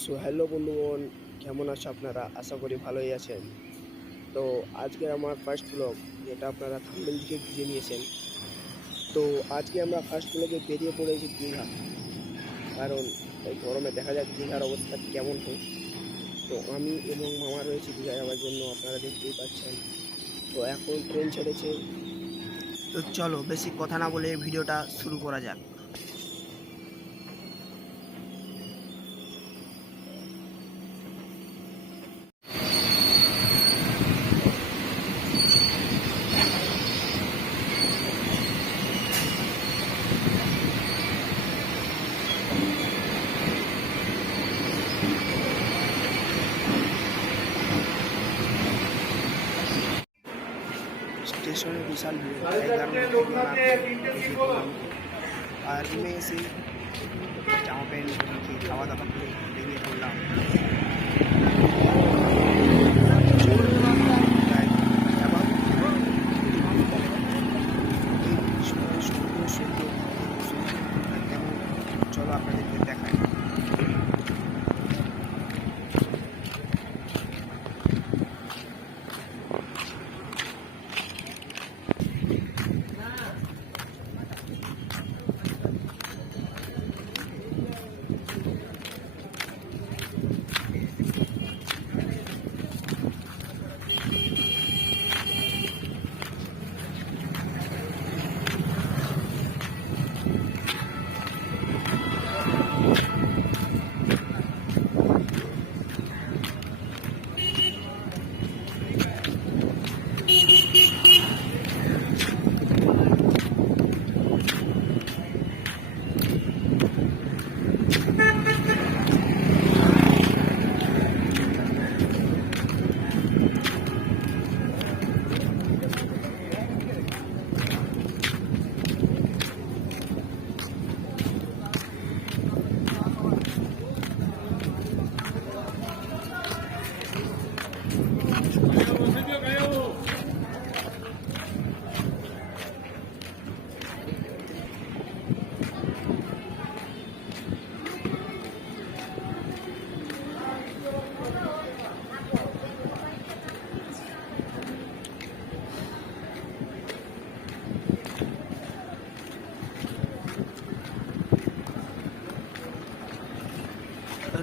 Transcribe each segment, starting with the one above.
So hello বন্ধুগণ, কেমন আছো আপনারা? আশা করি ভালোই আছেন। তো আজকে আমার ফার্স্ট ব্লগ, যেটা আপনারা থাম্বনেল দেখে বুঝে নিয়েছেন। তো আজকে আমরা ফার্স্ট ব্লগে বেরিয়ে পড়েছি দীঘা, কারণ এই গরমে দেখা যাক দীঘার অবস্থা কেমন হয়। তো আমি এবং মামা রয়েছি দীঘা যাওয়ার জন্য, আপনারা দেখতেই পাচ্ছেন। তো এখন ট্রেন ছেড়েছে, তো চলো বেশি কথা না বলে ভিডিওটা শুরু করা যাক। স্টেশনে বিশাল ভিড়, তাই কারণে বেরিয়ে পড়লাম। আর রুমে এসে জামা প্যান্ট রেখে খাওয়া দাওয়া করে বেরিয়ে পড়লাম। চলো আপনাদেরকে দেখাই।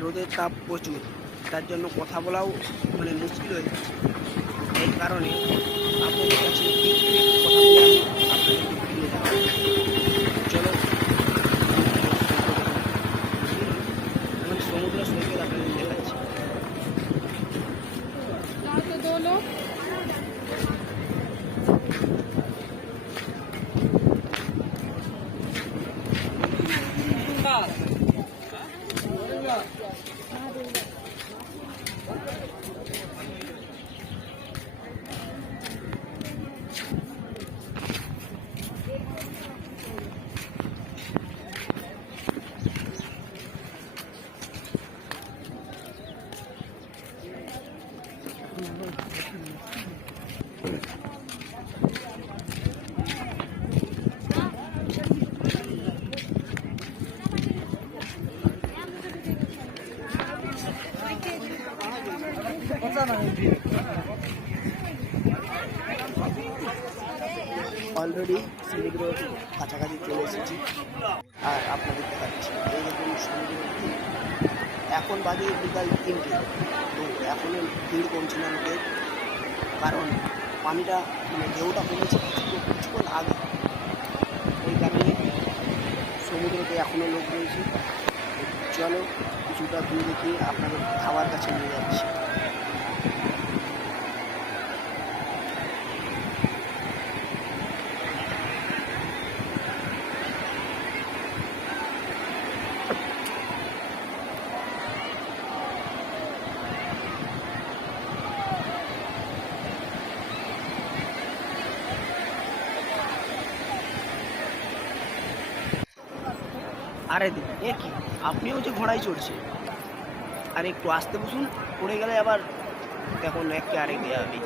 রোদের তাপ প্রচুর, তার জন্য কথা বলাও মুশকিল হয়ে যাচ্ছে। এই কারণে আপনাদের কাছে একটু কথা বলে আপনাদেরকে ফিরিয়ে দেওয়া। চলো সমুদ্র সৈকত আপনাদের দেখাচ্ছি। অলরেডি সমুদ্র কাছাকাছি চলে এসেছি, আর আপনাদের দেখাচ্ছি। এই দেখুন সমুদ্র, এখন বাজে বিকাল 3টে। তো এখনও ভিড় কমছে না লোকের, কারণ পানিটা ঢেউটা কমেছে কিছুক্ষণ আগে। এই কারণে সমুদ্রতে এখনও লোক রয়েছে। চলো কিছুটা দূর রেখে আপনাদের খাবার কাছে নিয়ে যাচ্ছি। আরে দিদি, এ কি, আপনিও যে ঘোড়ায় চড়ছে? আর একটু আসতে বসুন, পড়ে গেলে আবার দেখুন একে আরেক দেওয়া হবে।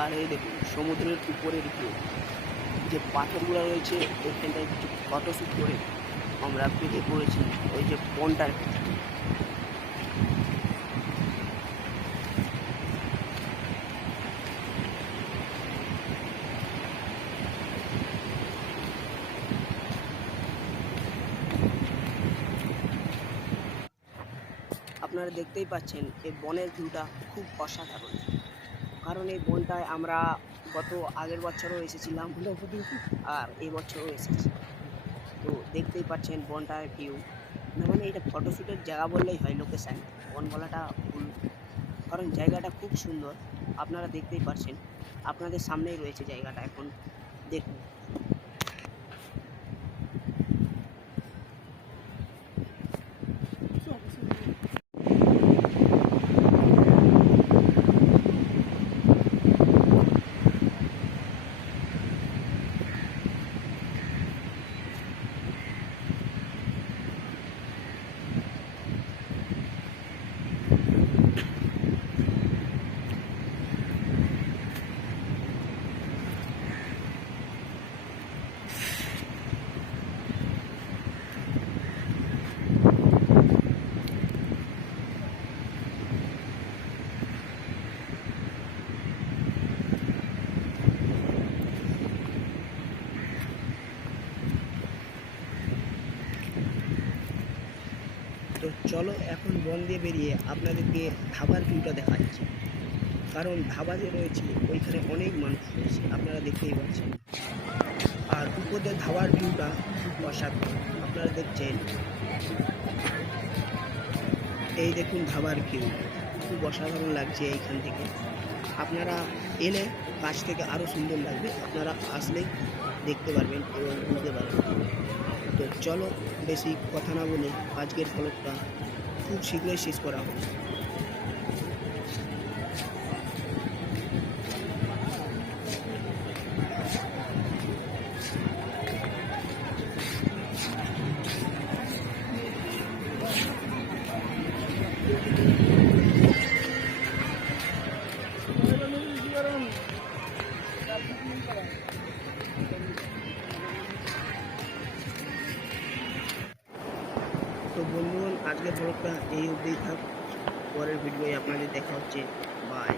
আর এই দেখুন সমুদ্রের উপরের ভিউ, যে পাথরগুলো রয়েছে ওইখানটায় কিছু ফটোশ্যুট করে আমরা বেরিয়ে পড়েছি ওই যে বনটার কাছে। আপনারা দেখতেই পাচ্ছেন এই বনের ভিউটা খুব অসাধারণ, কারণ এই বনটায় আমরা গত আগের বছরও এসেছিলাম আর এই বছরও এসেছি। তো দেখতেই পাচ্ছেন বনটার ভিউ, মানে এটা ফটোশ্যুটের জায়গা বললেই হয়, লোকেশান বন বলাটা ভুল, কারণ জায়গাটা খুব সুন্দর। আপনারা দেখতেই পাচ্ছেন, আপনাদের সামনেই রয়েছে জায়গাটা, এখন দেখুন। তো চলো এখন বন দিয়ে বেরিয়ে আপনাদেরকে ধাবার ভিউটা দেখাচ্ছি, কারণ ধাবা যে রয়েছে ওইখানে অনেক মানুষ রয়েছে, আপনারা দেখতেই পাচ্ছেন। আর উপরের ধাবার ভিউটা খুব অসাধারণ, আপনারা দেখছেন। এই দেখুন ধাবার ভিউ খুব অসাধারণ লাগছে এইখান থেকে। আপনারা এলে কাছ থেকে আরও সুন্দর লাগবে, আপনারা আসলেই দেখতে পারবেন এবং বুঝতে পারবেন। তো চলো বেশি কথা না বলে আজকের ব্লগটা খুব শীঘ্রই শেষ করা হবে। তো বন্ধুগণ, আজকের ব্লগটা এই অবধিই থাক, পরের ভিডিওয়ে আপনাদের দেখা হচ্ছে, বাই।